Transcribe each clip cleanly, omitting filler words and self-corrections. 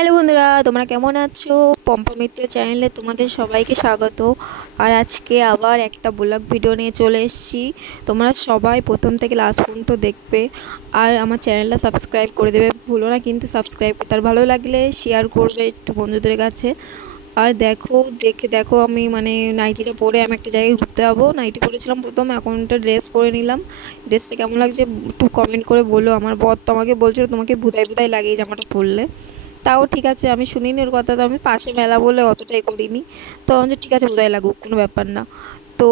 Hello বন্ধুরা, তোমরা কেমন আছো? পম্পা মিত্র চ্যানেলে তোমাদের সবাইকে স্বাগত। আর আজকে আবার একটা ব্লগ ভিডিও নিয়ে চলে এসেছি। তোমরা সবাই প্রথম থেকে লাস্ট পর্যন্ত দেখবে আর আমার চ্যানেলটা সাবস্ক্রাইব করে দেবে, ভুলো না কিন্তু সাবস্ক্রাইব করতে। আর ভালো লাগলে শেয়ার করবে একটু বন্ধুদের কাছে। আর দেখো আমি নাইটিটা পরে আমি একটা জায়গায় ঘুরতে যাবো। নাইটি পরেছিলাম প্রথম, এখন একটা ড্রেস পরে নিলাম। ড্রেসটা কেমন লাগছে একটু কমেন্ট করে বলো। আমার বর তো আমাকে বলছিল তোমাকে ভুদাই ভুদাই লাগে এই জামাটা পরলে। তাও ঠিক আছে, আমি শুনিনি ওর কথা, তো আমি পাশে মেলা বলে অতটাই করিনি। তো আমি ঠিক আছে বোধহয় লাগুক, কোনো ব্যাপার না। তো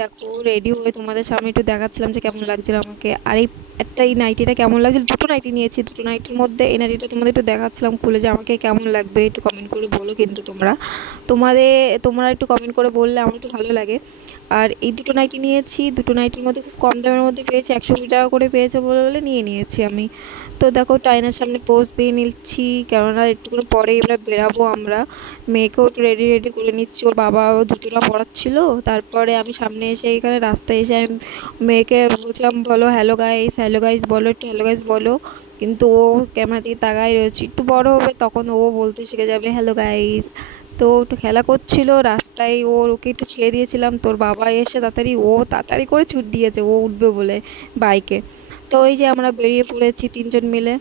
দেখো রেডি হয়ে তোমাদের সামনে একটু দেখাচ্ছিলাম যে কেমন লাগছিল আমাকে। আর এই নাইটিটা কেমন লাগছিল, দুটো নাইটি নিয়েছি, দুটো নাইটির মধ্যে এই নাইটিটা তোমাদের একটু দেখাচ্ছিলাম খুলে, যে আমাকে কেমন লাগবে একটু কমেন্ট করে বলো কিন্তু তোমরা একটু কমেন্ট করে বললে আমার একটু ভালো লাগে। আর এই দুটো নাইটি নিয়েছি, দুটো নাইটির মধ্যে খুব কম দামের মধ্যে পেয়েছি, 120 টাকা করে পেয়েছে বলে নিয়ে নিয়েছি আমি। তো দেখো টাইনার সামনে পোজ দিয়ে নিচ্ছি, কেননা একটুখানি পরে এবার বেরাবো আমরা। মেয়েকেও একটু রেডি করে নিচ্ছি, ওর বাবাও জুতোটা পরাচ্ছিল। তারপরে আমি সামনে এসে এখানে রাস্তায় এসে আমি মেয়েকে বলছিলাম বলো হ্যালো গাইস বলো, একটু হ্যালো গাইস বলো। কিন্তু ও ক্যামেরা দিকে তাকাই রয়েছে, একটু বড় হবে তখন ও বলতে শিখে যাবে হ্যালো গাইস। তো একটু খেলা করছিল রাস্তায়, ওকে একটু ছেড়ে দিয়েছিলাম, তোর বাবা এসে তাড়াতাড়ি করে ছুট দিয়েছে, ও উঠবে বলে বাইকে। তো ওই যে আমরা বেরিয়ে পড়েছি তিনজন মিলে,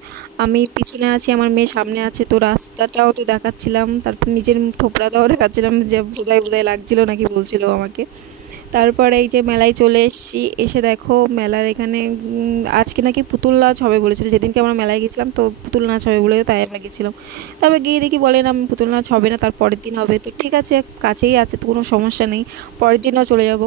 আমি পিছনে আছি, আমার মেয়ে সামনে আছে। তো রাস্তাটাও একটু দেখাচ্ছিলাম, তারপর নিজের থোপড়াটাও দেখাচ্ছিলাম যে বোধাই লাগছিল নাকি বলছিল আমাকে। তারপরে এই যে মেলায় চলে এসেছি, এসে দেখো মেলার এখানে আজকে নাকি পুতুল নাচ হবে বলেছিল, যেদিনকে আমরা মেলায় গেছিলাম তো পুতুল নাচ হবে বলে তাই আমরা গেছিলাম। তারপর গিয়ে দেখি বলেন আমি পুতুল নাচ হবে না, তার পরের দিন হবে। তো ঠিক আছে, কাছেই আছে তো কোনো সমস্যা নেই, পরের দিনও চলে যাব।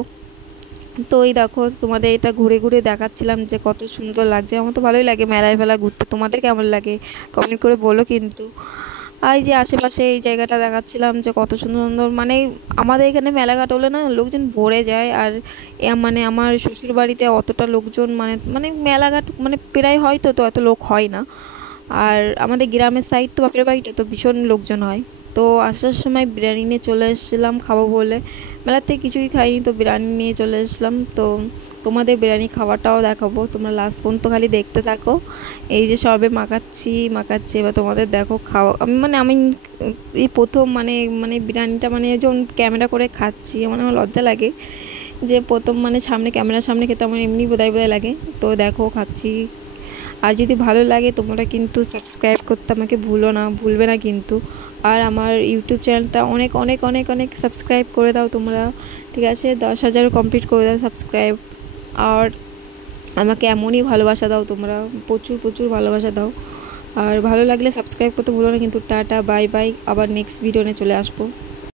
তো এই দেখো তোমাদের এটা ঘুরে ঘুরে দেখাচ্ছিলাম যে কত সুন্দর লাগছে। আমার তো ভালোই লাগে মেলায় ফেলা ঘুরতে, তোমাদের কেমন লাগে কমেন্ট করে বলো কিন্তু। আর এই যে আশেপাশে এই জায়গাটা দেখাচ্ছিলাম যে কত সুন্দর সুন্দর, আমাদের এখানে মেলাঘাট হলে না লোকজন ভরে যায়। আর আমার শ্বশুর বাড়িতে অতটা লোকজন মেলাঘাট প্রায় হয়, তো এত লোক হয় না। আর আমাদের গ্রামের সাইড তো বাপের বাড়িটা তো ভীষণ লোকজন হয়। তো আসার সময় বিরিয়ানি নিয়ে চলে এসেছিলাম খাবো বলে, মেলাতে কিছুই খাইনি তো বিরিয়ানি নিয়ে চলে এসেছিলাম। তো তোমাদের বিরিয়ানি খাওয়াটাও দেখাবো, তোমরা লাস্ট পর্যন্ত খালি দেখতে থাকো। এই যে সবে মাখাচ্ছি এবার তোমাদের দেখো খাওয়া। আমি এই প্রথম বিরিয়ানিটা যখন ক্যামেরা করে খাচ্ছি আমার লজ্জা লাগে, যে প্রথম সামনে ক্যামেরার সামনে খেতে আমার এমনি বোধাই লাগে। তো দেখো খাচ্ছি। আর যদি ভালো লাগে তোমরা কিন্তু সাবস্ক্রাইব করতে আমাকে ভুলবে না কিন্তু। আর আমার ইউটিউব চ্যানেলটা অনেক অনেক অনেক অনেক সাবস্ক্রাইব করে দাও তোমরা, ঠিক আছে? 10,000 কমপ্লিট করে দাও সাবস্ক্রাইব। আর আমাকে এমনই ভালোবাসা দাও তোমরা, প্রচুর প্রচুর ভালোবাসা দাও। আর ভালো লাগলে সাবস্ক্রাইব করতে ভুলো না কিন্তু। টাটা বাই বাই, আবার নেক্সট ভিডিও নিয়ে চলে আসবো।